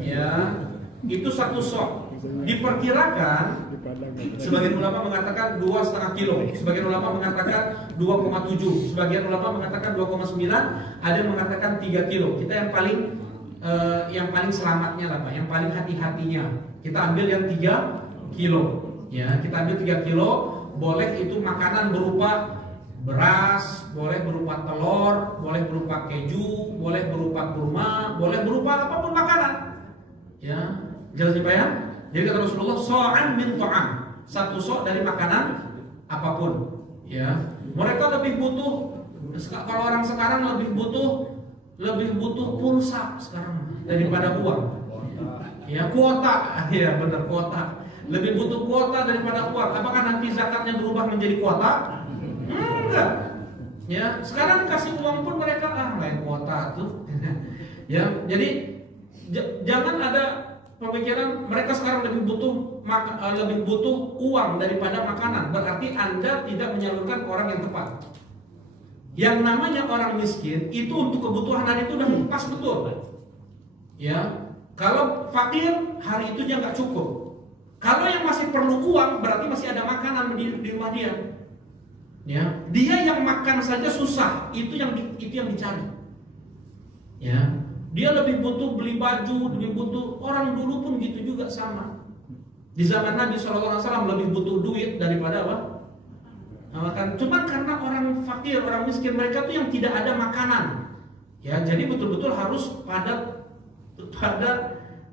ya, itu 1 sok. Diperkirakan sebagian ulama mengatakan 2,5 kilo, sebagian ulama mengatakan 2,7, sebagian ulama mengatakan 2,9, ada yang mengatakan 3 kilo. Kita yang paling selamatnya lah Pak, yang paling hati-hatinya kita ambil yang 3 kilo. Ya, kita ambil 3 kilo. Boleh itu makanan berupa beras, boleh berupa telur, boleh berupa keju, boleh berupa kurma, boleh berupa apapun makanan. Ya, jelas Pak ya? Jadi kata Rasulullah, so'an min ta'am, 1 sok dari makanan apapun. Ya, mereka lebih butuh, kalau orang sekarang lebih butuh pulsa sekarang daripada uang. Ya, kuota, ya benar, kuota. Lebih butuh kuota daripada uang. Apakah nanti zakatnya berubah menjadi kuota? Enggak. Ya, sekarang kasih uang pun mereka lain kuota tuh. Ya, jadi jangan ada pemikiran mereka sekarang lebih butuh uang daripada makanan. Berarti Anda tidak menyalurkan ke orang yang tepat. Yang namanya orang miskin itu untuk kebutuhan hari itu udah pas betul. Ya, kalau fakir hari itu dia nggak cukup. Kalau yang masih perlu uang berarti masih ada makanan di rumah dia. Ya, dia yang makan saja susah, itu yang dicari. Ya, dia lebih butuh beli baju, lebih butuh, orang dulu pun gitu juga sama. Di zaman Nabi SAW lebih butuh duit daripada apa? Makan. Cuma karena orang fakir, orang miskin mereka tuh yang tidak ada makanan. Ya, jadi betul-betul harus pada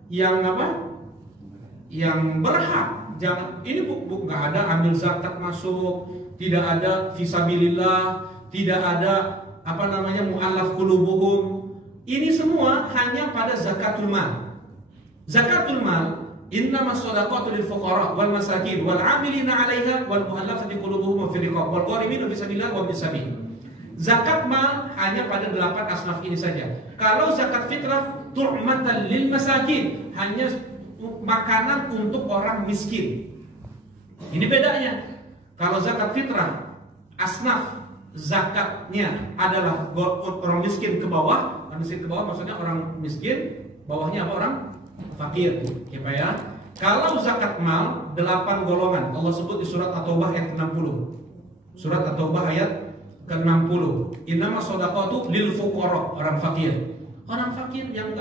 yang apa? Yang berhak. Jangan ini nggak ada ambil zakat masuk, tidak ada fisabilillah, tidak ada apa namanya mu'allaf qulubuhum. Ini semua hanya pada zakatul mal. Zakatul mal innamas shadaqatu lil fuqara wal masakin wal 'amilina 'alaiha wal mu'allafati qulubuhum wa fil riqab wal gharimin fi sabilillah wa bis sabil. Zakat mal hanya pada 8 asnaf ini saja. Kalau zakat fitrah tu'matan lil masakin, hanya makanan untuk orang miskin. Ini bedanya. Kalau zakat fitrah, asnaf zakatnya adalah orang miskin ke bawah. Orang miskin ke bawah maksudnya orang miskin, bawahnya apa? Orang fakir. Ya Pak ya. Kalau zakat mal 8 golongan. Allah sebut di surat At-Taubah ayat 60. Surat At-Taubah ayat ke-60. Innamas shadaqatu lil fuqara, orang fakir. Orang fakir yang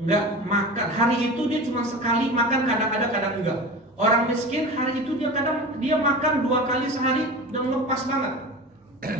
enggak makan hari itu dia cuma sekali makan, kadang-kadang kadang enggak. Orang miskin hari itu dia makan 2 kali sehari dan lepas banget.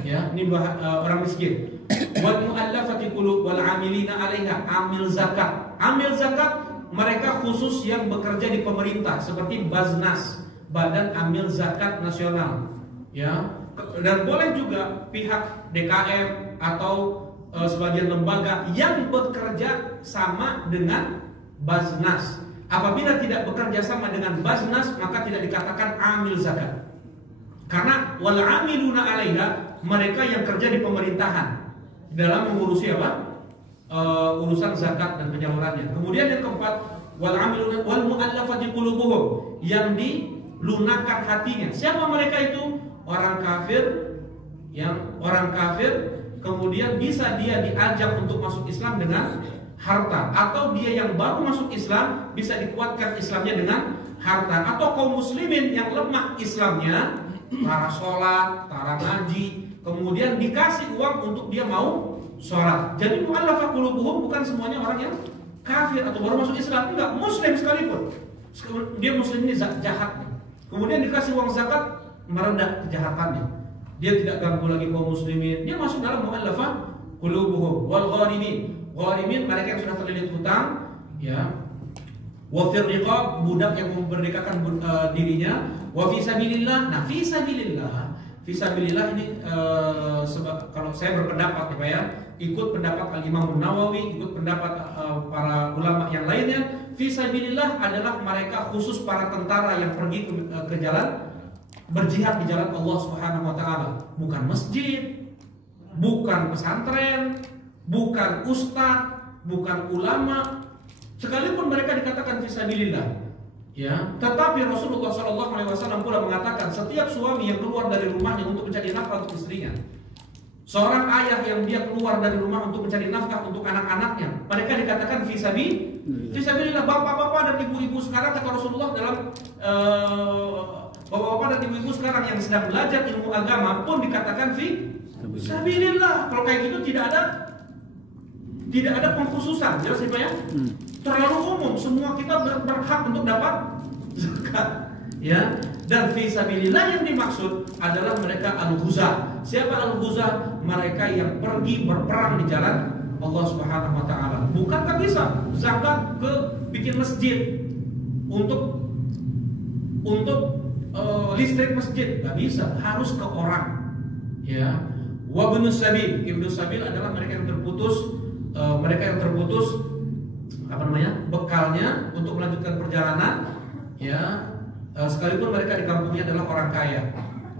Ya, ini orang miskin. Wal mu'allafati qulub wal 'amilina 'alaiha, amil zakat. Amil zakat mereka khusus yang bekerja di pemerintah seperti Baznas, Badan Amil Zakat Nasional. Ya, dan boleh juga pihak DKM atau sebagian lembaga yang bekerja sama dengan Baznas. Apabila tidak bekerja sama dengan Baznas, maka tidak dikatakan amil zakat. Karena wal amiluna 'alaiha, mereka yang kerja di pemerintahan dalam mengurusi apa? Urusan zakat dan penyalurannya. Kemudian yang keempat, wal amiluna wal mu'allafati qulubuhum, yang dilunakkan hatinya. Siapa mereka itu? Orang kafir kemudian bisa dia diajak untuk masuk Islam dengan harta, atau dia yang baru masuk Islam bisa dikuatkan Islamnya dengan harta, atau kaum muslimin yang lemah Islamnya, tara sholat, tara ngaji, kemudian dikasih uang untuk dia mau sholat. Jadi mu'allafah qulubuhum bukan semuanya orang yang kafir atau baru masuk Islam, enggak, muslim sekalipun. Dia muslim ini jahat, kemudian dikasih uang zakat, meredah kejahatannya. Dia tidak ganggu lagi kaum muslimin. Dia masuk dalam mu'allafah qulubuhum. Wal gharimin, mereka yang sudah terlilit hutang, ya. Wa fir riqab, budak yang memerdekakan dirinya. Wa fi sabilillah. Nah, fi sabilillah ini kalau saya berpendapat ya Pak ya, ikut pendapat Al-Imam Nawawi, ikut pendapat para ulama yang lainnya. Fi sabilillah adalah mereka khusus para tentara yang pergi ke jalan berjihad di jalan Allah Subhanahu wa taala, bukan masjid, bukan pesantren, bukan ustadz, bukan ulama, sekalipun mereka dikatakan fisabilillah. Ya, tetapi Rasulullah SAW pula mengatakan setiap suami yang keluar dari rumahnya untuk mencari nafkah untuk istrinya, Seorang ayah yang dia keluar dari rumah untuk mencari nafkah untuk anak-anaknya, mereka dikatakan fisabilillah. Bapak-bapak dan ibu-ibu sekarang, kata Rasulullah dalam bapak-bapak dan ibu-ibu sekarang yang sedang belajar ilmu agama pun dikatakan fisabilillah. Kalau kayak gitu tidak ada pengkhususan, jelas ya Pak ya? Terlalu umum, semua kita berhak untuk dapat zakat, ya. Dan fisabilillah yang dimaksud adalah mereka al-ghuzah. Siapa al-ghuzah? Mereka yang pergi berperang di jalan Allah Subhanahu wa taala. Bukan tak bisa zakat ke bikin masjid untuk listrik masjid, nggak bisa, harus ke orang, ya. Wa ibnus sabil, ibnus sabil adalah mereka yang terputus bekalnya untuk melanjutkan perjalanan, ya. Sekalipun mereka di kampungnya adalah orang kaya.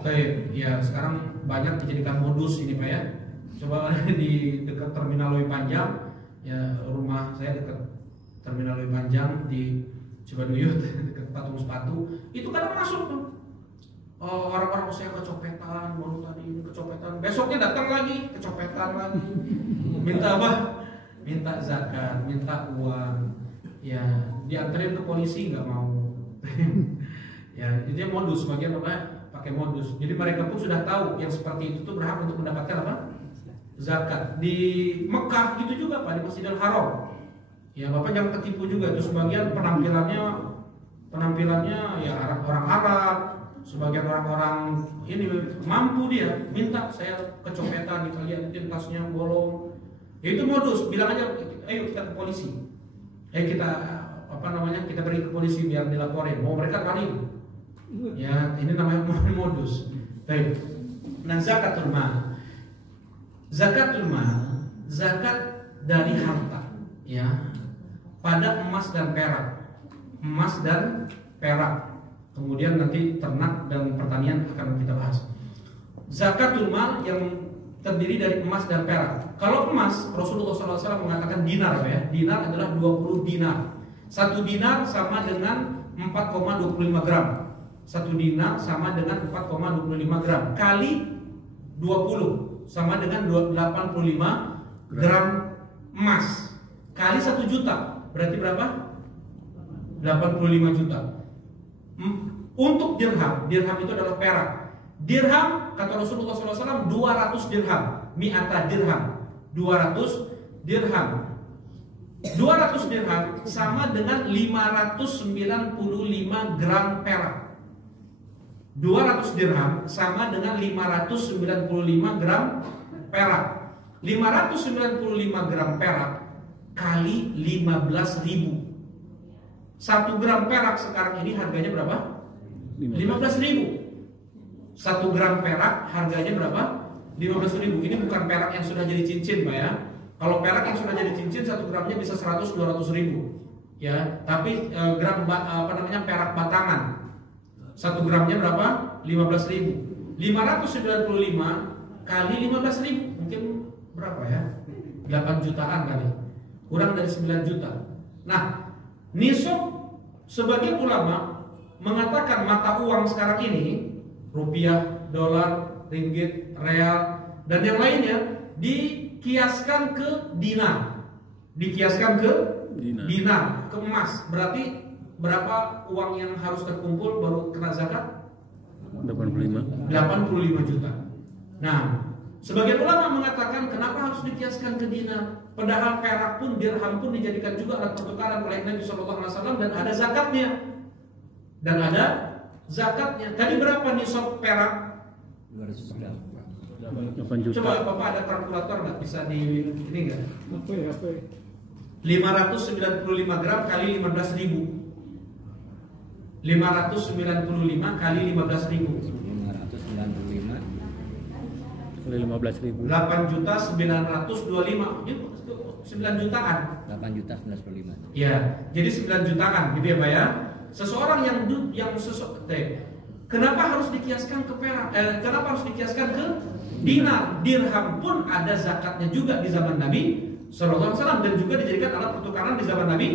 Baik, ya sekarang banyak dijadikan modus ini Pak ya. Coba di dekat Terminal Lewi Panjang, ya rumah saya dekat Terminal Lewi Panjang di Cibaduyut dekat Patung Sepatu, itu kadang masuk tuh orang-orang saya kecopetan, baru tadi ini kecopetan, besoknya datang lagi kecopetan lagi, minta apa? Minta zakat, minta uang, ya dianterin ke polisi nggak mau. Ya, itu modus, sebagian apa pakai modus. Jadi mereka pun sudah tahu yang seperti itu tuh berhak untuk mendapatkan apa? Zakat. Di Mekah gitu juga Pak, di Masjidil Haram. Ya, Bapak jangan ketipu juga, itu sebagian penampilannya ya orang Arab, sebagian orang-orang ini mampu dia minta saya kecopetan, kalian tasnya bolong. Ya, itu modus, bilang aja ayo kita ke polisi. Kita kita pergi ke polisi biar dilaporin. Mau mereka paling. Ya, ini namanya modus. Baik. Nah, zakatul mal. Zakatul mal, zakat dari harta, ya. Pada emas dan perak. Emas dan perak. Kemudian nanti ternak dan pertanian akan kita bahas. Zakatul mal yang terdiri dari emas dan perak. Kalau emas, Rasulullah SAW mengatakan dinar, ya. Dinar adalah 20 dinar. 1 dinar sama dengan 4,25 gram. 1 dinar sama dengan 4,25 gram kali 20 sama dengan 85 gram emas kali 1 juta. Berarti berapa? 85 juta. Untuk dirham itu adalah perak. Dirham kata Rasulullah SAW 200 dirham. Mi'ata dirham. 200 dirham. 200 dirham sama dengan 595 gram perak. 200 dirham sama dengan 595 gram perak. 595 gram perak kali 15.000. 1 gram perak sekarang ini harganya berapa? 15.000. 1 gram perak harganya berapa? 15.000. Ini bukan perak yang sudah jadi cincin, Pak ya. Kalau perak yang sudah jadi cincin 1 gramnya bisa 100-200 ribu, ya. Tapi perak batangan 1 gramnya berapa? 15.000. 595 kali 15.000 mungkin berapa ya? 8 jutaan kali. Kurang dari 9 juta. Nah, nisab sebagian ulama mengatakan mata uang sekarang ini, rupiah, dolar, ringgit, real, dan yang lainnya dikiaskan ke dinar. Dikiaskan ke dinar, ke emas. Berarti berapa uang yang harus terkumpul baru kena zakat? 85 juta. Nah, sebagian ulama mengatakan kenapa harus dikiaskan ke dinar? Padahal perak pun, dirham pun dijadikan juga alat pertukaran oleh Nabi SAW dan ada zakatnya. Tadi berapa nisab perak? 8 juta. Coba Bapak ada kalkulator nggak, bisa di ini nggak? Apa? 595 gram kali 15.000. 595 kali 15.000. 595 kali 15.000. 8.925. Itu 9 jutaan. 8.925. Ya, jadi 9 jutaan gitu ya, Pak ya. Seseorang kenapa harus dikiaskan ke perak? Kenapa harus dikiaskan ke dinar? Dirham pun ada zakatnya juga di zaman Nabi Sallallahu Alaihi Wasallam dan juga dijadikan alat pertukaran di zaman Nabi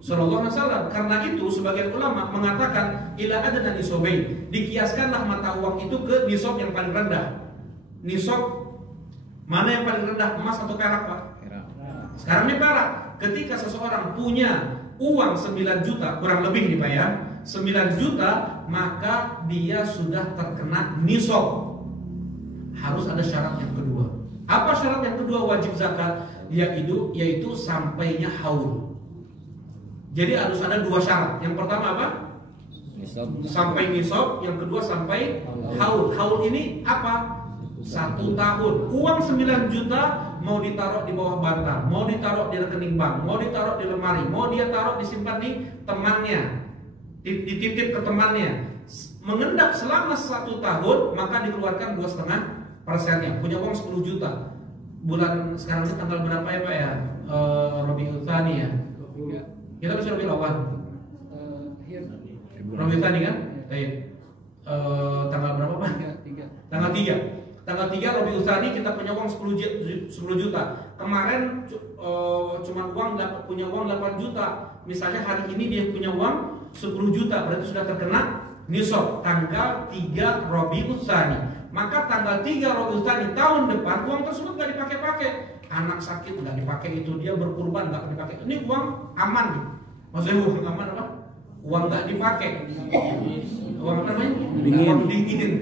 Sallallahu Alaihi Wasallam. Karena itu sebagian ulama mengatakan ila adna nisabain, dikiaskanlah mata uang itu ke nisab yang paling rendah. Nisab Mana yang paling rendah, emas atau perak, Pak? Perak. Sekarang ini perak. Ketika seseorang punya uang 9 juta, kurang lebih nih Pak ya, 9 juta, maka dia sudah terkena nisab. Harus ada syarat yang kedua. Apa syarat yang kedua wajib zakat? Yaitu sampainya haul. Jadi harus ada 2 syarat. Yang pertama apa? Nisab. Sampai nisab. Yang kedua sampai haul. Haul ini apa? 1 tahun. Uang 9 juta mau ditaruh di bawah bantal, mau ditaruh di rekening bank, mau ditaruh di lemari, mau dia taruh disimpan di temannya, dititip ke temannya, mengendap selama 1 tahun, maka dikeluarkan 2,5%-nya. Punya uang 10 juta. Bulan sekarang ini tanggal berapa ya Pak ya? Rabiul Tsani ya. Kita masih Rabiul Awal. Rabiul Tsani kan? Tanggal berapa Pak? Tanggal 3. Tanggal 3 Rabiul Tsani kita punya uang 10 juta. Kemarin cuma punya uang 8 juta. Misalnya hari ini dia punya uang 10 juta, berarti sudah terkena nisab tanggal 3 Rabiul Tsani. Maka tanggal 3 Rabiul Tsani tahun depan uang tersebut nggak dipakai-pakai. Anak sakit nggak dipakai, itu dia berkurban nggak dipakai. Ini uang aman nih. Maksudnya uang aman apa? Uang nggak dipakai. Uang apa namanya? Uang dingin.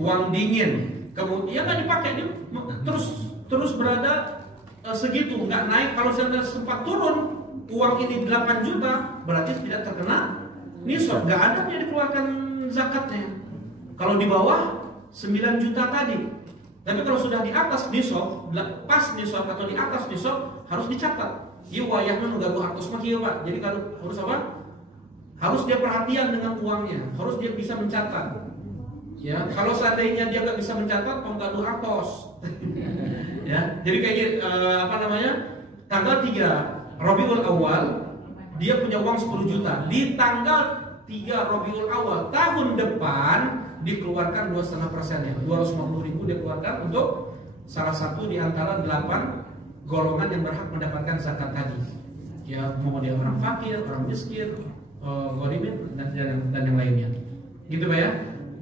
Uang dingin, kemudian nggak dipakai, dia terus berada segitu, nggak naik. Kalau saya sempat turun uang ini 8 juta, berarti tidak terkena nisab, nggak ada yang dikeluarkan zakatnya. Kalau di bawah 9 juta tadi, tapi kalau sudah di atas nisab, pas nisab atau di atas nisab harus dicatat. Iya wayahnya mengganggu hartos mah Pak. Jadi kalau harus apa? Harus dia perhatian dengan uangnya, harus dia bisa mencatat. Ya, kalau seandainya dia nggak bisa mencatat, pengganggu hartos. Ya, jadi kayak tanggal 3 Rabiul Awal dia punya uang 10 juta. Di tanggal 3 Rabiul Awal tahun depan dikeluarkan 2,5%-nya, 250.000 dia keluarkan untuk salah satu di antara 8 golongan yang berhak mendapatkan zakat tadi. Ya, mau dia orang fakir, orang miskin, gharibin dan yang lainnya. Gitu Pak ya?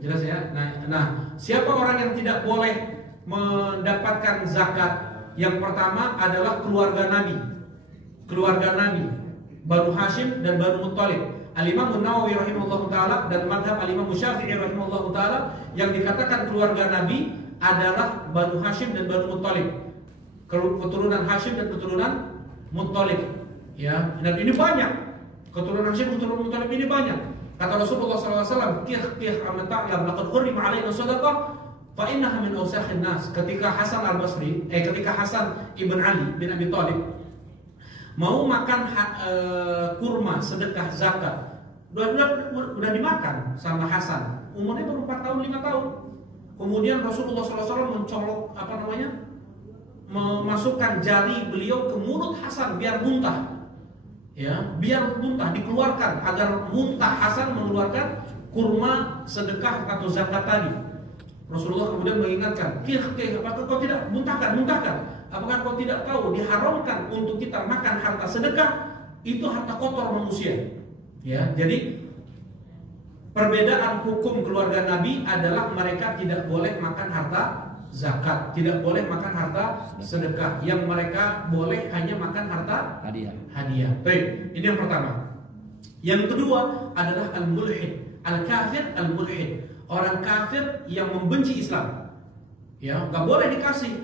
Jelas ya. Nah, siapa orang yang tidak boleh mendapatkan zakat? Yang pertama adalah keluarga Nabi. Keluarga Nabi, Banu Hashim dan Banu Muttalib. Al-Imam Nawawi rahimahullahu taala dan madhab Al-Imam Syafi'i rahimahullahu taala yang dikatakan keluarga Nabi adalah Banu Hashim dan Banu Muttalib. Keturunan Hashim dan keturunan Muttalib. Ya, dan ini banyak. Keturunan Hashim, keturunan Muttalib ini banyak. Kata Rasulullah SAW, kih amat ta'lam laqad hurrima 'alaina shadaqah fa innaha min awsakhin nas. Ketika Hasan al-Basri, ketika Hasan ibn Ali bin Abi Thalib mau makan kurma sedekah zakat, udah dimakan sama Hasan. Umurnya baru 4 tahun 5 tahun. Kemudian Rasulullah SAW mencolok memasukkan jari beliau ke mulut Hasan biar muntah. Ya, biar muntah, dikeluarkan agar muntah Hasan mengeluarkan kurma sedekah atau zakat tadi. Rasulullah kemudian mengingatkan, apakah kau tidak muntahkan? Apakah kau tidak tahu diharamkan untuk kita makan harta sedekah itu harta kotor manusia? Ya, jadi perbedaan hukum keluarga Nabi adalah mereka tidak boleh makan harta zakat, tidak boleh makan harta sedekah. Yang mereka boleh hanya makan harta hadiah. Baik, ini yang pertama. Yang kedua adalah al-mulhid, al-kafir, al-mulhid. Orang kafir yang membenci Islam. Ya, nggak boleh dikasih.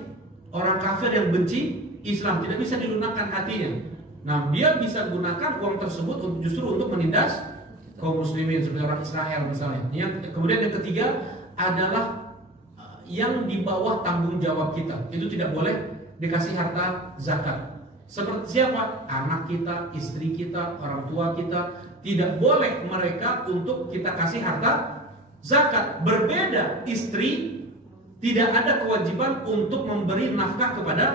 Orang kafir yang benci Islam tidak bisa dilunakkan hatinya. Nah, dia bisa gunakan uang tersebut justru untuk menindas kaum muslimin seperti orang Israel misalnya. Kemudian yang ketiga adalah yang di bawah tanggung jawab kita, itu tidak boleh dikasih harta zakat. Seperti siapa? Anak kita, istri kita, orang tua kita, tidak boleh mereka untuk kita kasih harta zakat. Berbeda istri, tidak ada kewajiban untuk memberi nafkah kepada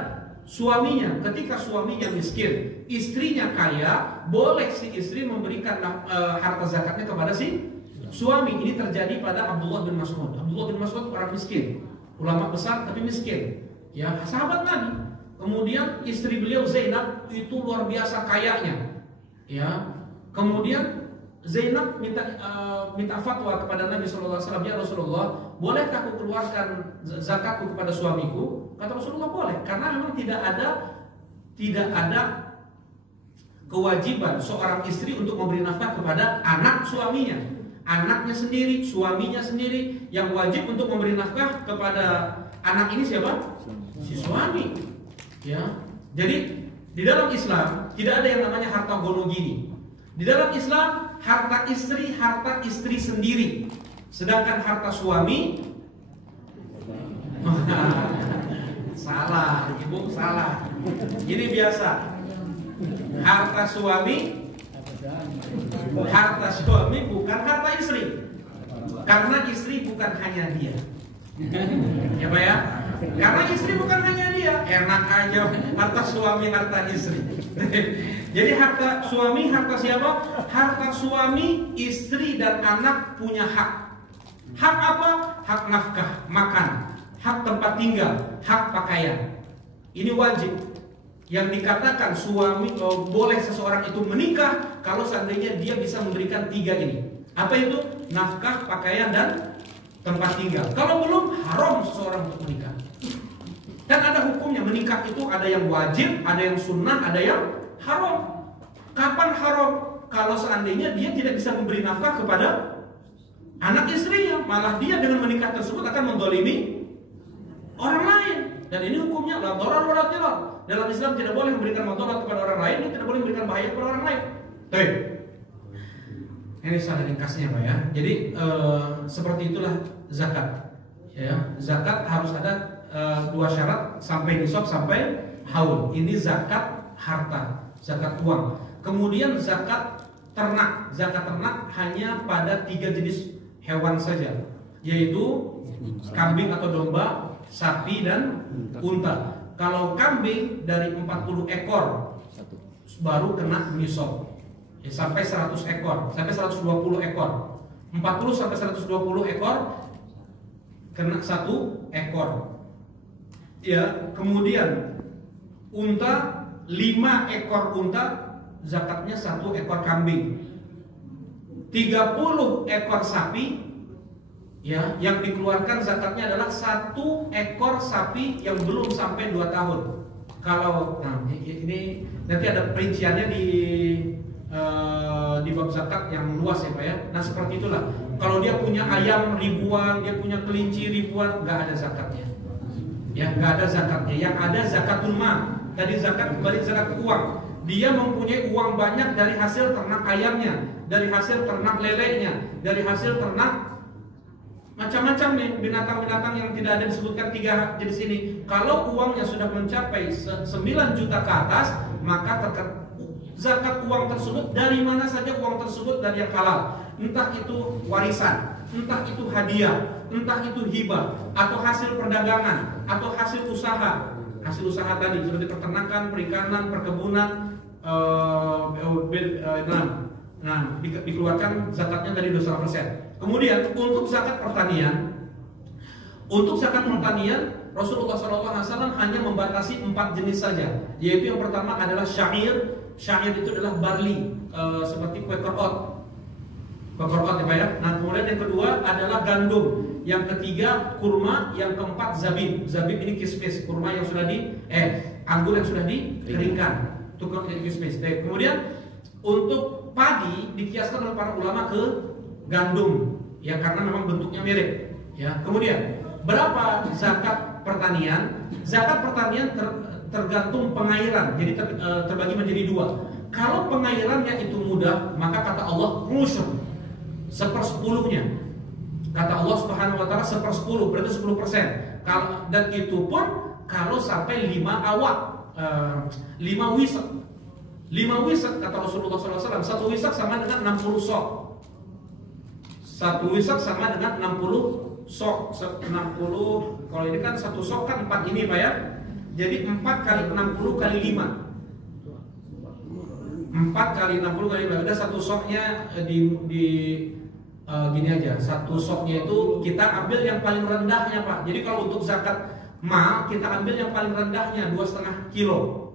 suaminya. Ketika suaminya miskin, istrinya kaya, boleh si istri memberikan harta zakatnya kepada si suami. Ini terjadi pada Abdullah bin Mas'ud. Abdullah bin Mas'ud orang miskin, ulama besar tapi miskin. Ya, sahabat Nabi. Kemudian istri beliau Zainab itu luar biasa kayanya. Ya. Kemudian Zainab minta fatwa kepada Nabi SAW, ya Rasulullah, bolehkah aku keluarkan zakatku kepada suamiku? Kata Rasulullah boleh, karena memang tidak ada kewajiban seorang istri untuk memberi nafkah kepada anak suaminya. Anaknya sendiri, suaminya sendiri, yang wajib untuk memberi nafkah kepada anak ini siapa? Si suami. Ya. Jadi di dalam Islam tidak ada yang namanya harta gono gini. Di dalam Islam harta istri sendiri. Sedangkan harta suami salah, ibu salah. Ini biasa. Harta suami bukan harta istri. Karena istri bukan hanya dia. Ya Pak ya? Karena istri bukan hanya dia. Enak aja harta suami, harta istri. Jadi harta suami, harta siapa? Harta suami, istri dan anak punya hak. Hak apa? Hak nafkah, makan, hak tempat tinggal, hak pakaian. Ini wajib. Yang dikatakan suami boleh seseorang itu menikah kalau seandainya dia bisa memberikan 3 ini. Apa itu? Nafkah, pakaian, dan tempat tinggal. Kalau belum, haram seseorang untuk menikah. Dan ada hukumnya. Menikah itu ada yang wajib, ada yang sunnah, ada yang haram. Kapan haram? Kalau seandainya dia tidak bisa memberi nafkah kepada anak istrinya, malah dia dengan menikah tersebut akan mendolimi orang lain. Dan ini hukumnya la dharar wa la dirar. Dalam Islam tidak boleh memberikan madarat kepada orang lain, tidak boleh memberikan bahaya kepada orang lain. Baik. Ini salah ringkasnya Pak ya. Jadi seperti itulah zakat. Ya, zakat harus ada 2 syarat, sampai nisab, sampai haul. Ini zakat harta, zakat uang. Kemudian zakat ternak. Zakat ternak hanya pada 3 jenis hewan saja, yaitu kambing atau domba, sapi, dan unta. Kalau kambing dari 40 ekor baru kena nisab. Ya, sampai 100 ekor, sampai 120 ekor. 40 sampai 120 ekor kena 1 ekor. Ya, kemudian unta 5 ekor unta zakatnya 1 ekor kambing. 30 ekor sapi, ya, yang dikeluarkan zakatnya adalah 1 ekor sapi yang belum sampai 2 tahun. Kalau ini nanti ada perinciannya di bab zakat yang luas ya Pak ya. Nah seperti itulah. Kalau dia punya ayam ribuan, dia punya kelinci ribuan, nggak ada zakatnya. Ya, nggak ada zakatnya. Yang ada zakatul mal. Tadi zakat kembali zakat uang. Dia mempunyai uang banyak dari hasil ternak ayamnya, dari hasil ternak lelenya, dari hasil ternak macam-macam nih binatang-binatang yang tidak ada disebutkan 3 jenis ini. Kalau uangnya sudah mencapai 9 juta ke atas, maka zakat uang tersebut dari mana saja uang tersebut dari yang halal. Entah itu warisan, entah itu hadiah, entah itu hibah, atau hasil perdagangan, atau hasil usaha. Hasil usaha tadi seperti peternakan, perikanan, perkebunan, dikeluarkan zakatnya dari 2%. Kemudian untuk zakat pertanian, Rasulullah SAW hanya membatasi 4 jenis saja, yaitu yang pertama adalah syair. Syair itu adalah barley, seperti kue kerot ya Pak ya. Nah kemudian yang kedua adalah gandum, yang ketiga kurma, yang keempat zabib. Zabib ini kismis, kurma yang sudah anggur yang sudah dikeringkan, itu kismis. Kemudian untuk padi dikiaskan oleh para ulama ke gandum, ya karena memang bentuknya mirip. Ya kemudian berapa zakat pertanian? Zakat pertanian tergantung pengairan, jadi terbagi menjadi 2. Kalau pengairannya itu mudah, maka kata Allah musyrif 1/10-nya. Kata Allah Subhanahu wa taala 1/10, berarti 10%. Dan itu pun kalau sampai 5 awak, 5 wisak. 5 wisak kata Rasulullah SAW, 1 wisak sama dengan 60 sok. 1 wisak sama dengan 60 sok. 60, kalau ini kan 1 sok kan 4 ini Pak ya. Jadi 4 kali 60 kali 5. 4 kali 60 kali 5. Ada 1 soknya gini aja. 1 soknya itu kita ambil yang paling rendahnya Pak. Jadi kalau untuk zakat mal kita ambil yang paling rendahnya 2,5 kilo.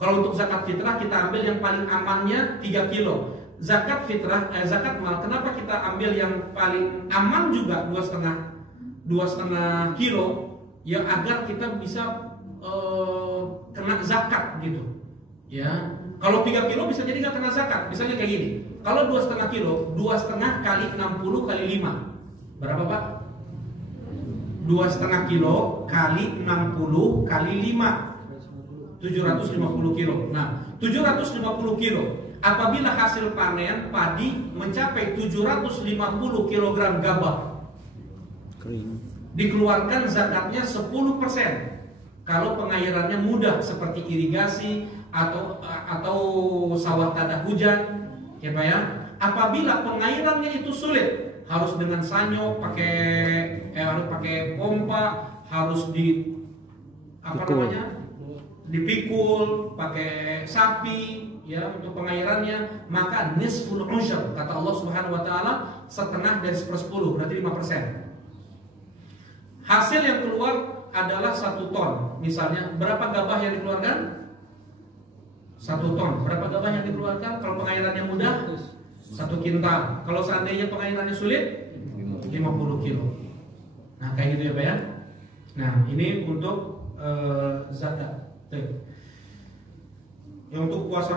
Kalau untuk zakat fitrah kita ambil yang paling amannya 3 kilo. zakat fitrah, zakat mal, kenapa kita ambil yang paling aman juga 2,5 kilo, ya agar kita bisa kena zakat gitu. Ya, kalau 3 kilo bisa jadi nggak kena zakat. Misalnya kayak gini, kalau 2,5 kilo, 2,5 kali 60 kali 5, berapa Pak? 2,5 kilo kali 60 kali 5, 750 kilo. Nah, 750 kilo. Apabila hasil panen padi mencapai 750 kg gabah, Kering. dikeluarkan zakatnya 10%. Kalau pengairannya mudah seperti irigasi atau sawah tak ada hujan, ya Pak ya. Apabila pengairannya itu sulit, harus dengan sanyo, harus pakai pompa, harus dipikul, pakai sapi, ya untuk pengairannya, maka nisful usyr, kata Allah Subhanahu wa taala, setengah dari 1/10, berarti 5%. Hasil yang keluar adalah 1 ton. Misalnya, berapa gabah yang dikeluarkan? 1 ton. Berapa gabah yang dikeluarkan? Kalau pengairannya mudah, 1 kintal. Kalau seandainya pengairannya sulit, 50 kilo. Nah, kayak gitu ya Pak ya. Nah, ini untuk zakat. Yang untuk puasa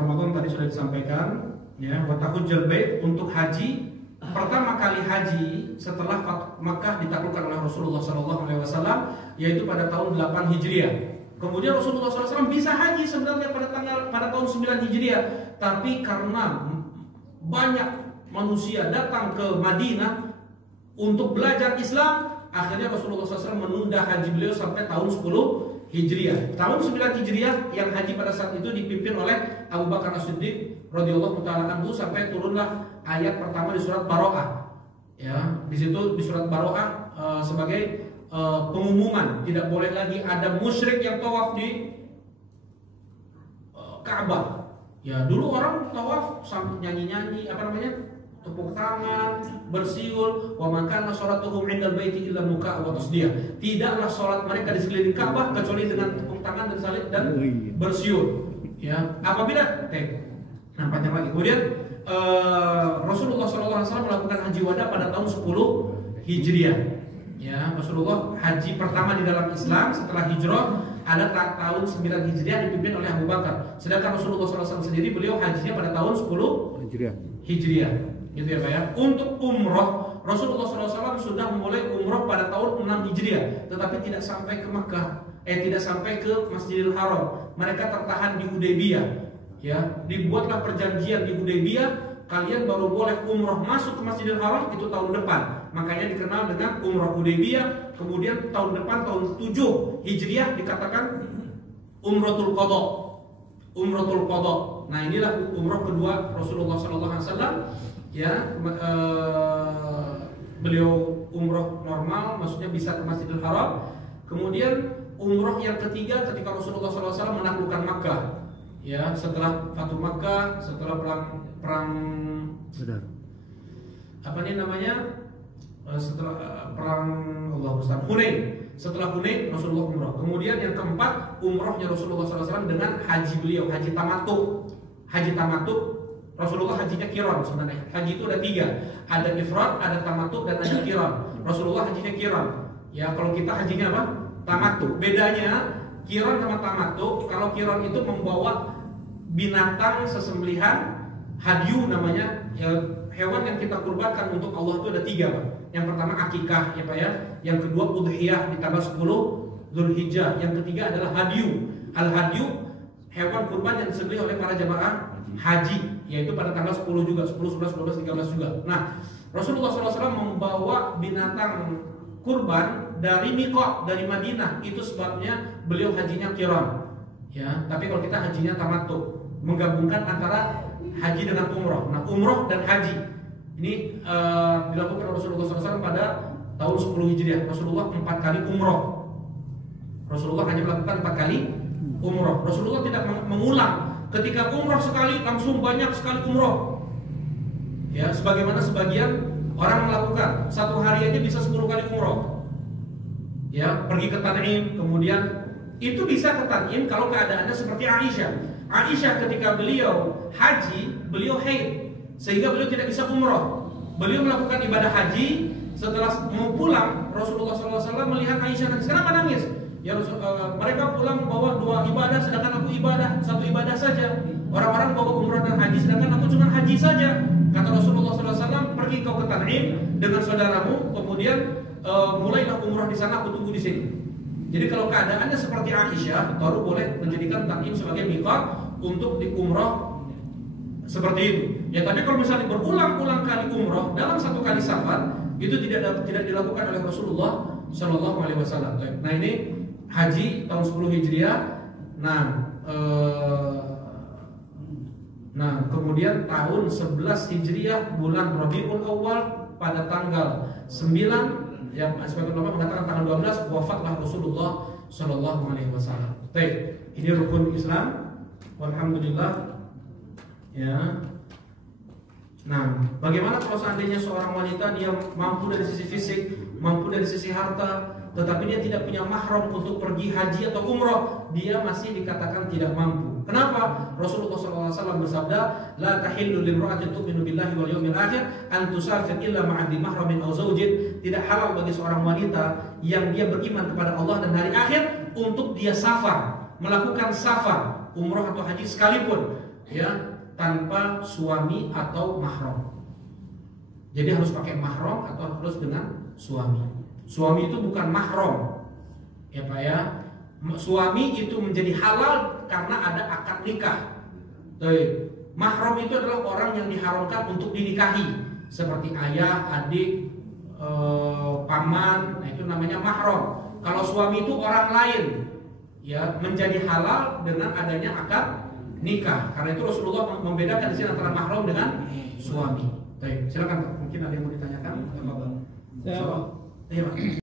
Ramadan, tadi sudah disampaikan, ya. Wa tahujjal bait, untuk haji. Pertama kali haji setelah Makkah ditaklukkan oleh Rasulullah SAW, yaitu pada tahun 8 Hijriah. Kemudian Rasulullah SAW bisa haji sebenarnya pada tahun 9 Hijriah, tapi karena banyak manusia datang ke Madinah untuk belajar Islam, akhirnya Rasulullah SAW menunda haji beliau sampai tahun 10 Hijriah. Tahun 9 Hijriah yang haji pada saat itu dipimpin oleh Abu Bakar As-Siddiq radhiyallahu taala anhu, sampai turunlah ayat pertama di surat Baroah. Ya, di situ di surat Baroah sebagai pengumuman tidak boleh lagi ada musyrik yang tawaf di Ka'bah. Ya, dulu orang tawaf sambil nyanyi-nyanyi, tepuk tangan, bersiul, wa makana sholatuhum 'indal baiti illa muka' wa tasdiyah. Tidaklah salat mereka di sekeliling Ka'bah kecuali dengan tepuk tangan dan salit dan bersiul. Ya, apabila panjang lagi. Kemudian Rasulullah SAW melakukan haji wada pada tahun 10 Hijriah. Ya, Rasulullah haji pertama di dalam Islam setelah hijrah ada tahun 9 Hijriah dipimpin oleh Abu Bakar. Sedangkan Rasulullah SAW sendiri beliau hajinya pada tahun 10 Hijriah. Gitu ya Pak ya. Untuk umroh, Rasulullah SAW sudah memulai umroh pada tahun 6 Hijriah, tetapi tidak sampai ke Makkah, tidak sampai ke Masjidil Haram. Mereka tertahan di Hudaybiyah. Ya, dibuatlah perjanjian di Hudaybiyah, kalian baru boleh umroh masuk ke Masjidil Haram itu tahun depan. Makanya dikenal dengan umroh Hudaybiyah. Kemudian tahun depan tahun 7 Hijriah dikatakan Umratul Qadha. Umratul Qadha. Nah, inilah umroh kedua Rasulullah SAW. Ya, beliau umroh normal, maksudnya bisa ke Masjidil Haram. Kemudian umroh yang ketiga ketika Rasulullah SAW menaklukkan Makkah. Ya, setelah Fatu Makkah, setelah perang setelah perang Hunain. Setelah Hunain Rasulullah umroh. Kemudian yang keempat, umrohnya Rasulullah SAW dengan haji beliau, haji tamattu. Haji tamattu, Rasulullah hajinya qiran sebenarnya. Haji itu ada 3, ada ifrad, ada tamattu, dan ada qiran. Rasulullah hajinya qiran. Ya, kalau kita hajinya apa? Tamattu. Bedanya qiran sama tamattu, kalau qiran itu membawa binatang sesembelihan, hadyu namanya, ya, hewan yang kita kurbankan untuk Allah itu ada 3 Pak. Yang pertama akikah ya Pak ya. Yang kedua udhiyah di tanggal 10 Dzulhijjah. Yang ketiga adalah hadyu. Al-hadyu, hewan kurban yang disembelih oleh para jamaah haji, yaitu pada tanggal 10 juga, 10, 11, 12, 13 juga. Nah, Rasulullah SAW membawa binatang kurban dari Miqat, dari Madinah. Itu sebabnya beliau hajinya qiran. Ya, tapi kalau kita hajinya tamattu, menggabungkan antara haji dengan umroh. Nah, umroh dan haji ini dilakukan oleh Rasulullah SAW pada tahun 10 Hijriah. Rasulullah 4 kali umroh. Rasulullah hanya melakukan 4 kali umroh. Rasulullah tidak mengulang. Ketika umroh sekali langsung banyak sekali umroh. Ya, sebagaimana sebagian orang melakukan, satu hari aja bisa 10 kali umroh. Ya, pergi ke Tan'im, kemudian itu bisa ke tan'im kalau keadaannya seperti Aisyah. Aisyah ketika beliau haji, beliau haid, sehingga beliau tidak bisa umroh. Beliau melakukan ibadah haji, setelah mau pulang Rasulullah SAW melihat Aisyah nangis. Kenapa nangis? Ya mereka pulang bawa 2 ibadah, sedangkan aku ibadah 1 ibadah saja. Orang-orang bawa umrah dan haji, sedangkan aku cuma haji saja. Kata Rasulullah SAW, pergi kau ke Tan'im dengan saudaramu, kemudian mulailah umrah di sana, aku tunggu di sini. Jadi kalau keadaannya seperti Aisyah, baru boleh menjadikan Tan'im sebagai miqat untuk di umrah seperti itu. Ya, tapi kalau misalnya berulang-ulang kali umrah dalam 1 kali safar, itu tidak dilakukan oleh Rasulullah Shallallahu Alaihi Wasallam. Nah, ini haji tahun 10 Hijriah. Nah, kemudian tahun 11 Hijriah bulan Rabiul Awal pada tanggal 9, yang sebagian ulama mengatakan tanggal 12 wafatlah Rasulullah Shallallahu Alaihi Wasallam. Baik, ini rukun Islam. Alhamdulillah. Ya. Nah, bagaimana kalau seandainya seorang wanita dia mampu dari sisi fisik, mampu dari sisi harta, tetapi dia tidak punya mahram untuk pergi haji atau umroh, dia masih dikatakan tidak mampu. Kenapa? Rasulullah SAW bersabda, la tahillu limra'atin tu'minu billahi wal yawmil akhir an tusafir illa ma'adhi mahramin aw zawjin. Tidak halal bagi seorang wanita yang dia beriman kepada Allah dan hari akhir untuk dia safar, melakukan safar, umroh atau haji sekalipun, ya, tanpa suami atau mahram. Jadi harus pakai mahram atau harus dengan suami. Suami itu bukan mahram, ya Pak ya. Suami itu menjadi halal karena ada akad nikah. Mahram itu adalah orang yang diharamkan untuk dinikahi, seperti ayah, adik, paman. Nah, itu namanya mahram. Kalau suami itu orang lain, ya, menjadi halal dengan adanya akad nikah. Karena itu Rasulullah membedakan di sini antara mahram dengan suami. Baik, silakan, mungkin ada yang mau ditanyakan? Ya, Iya, Pak.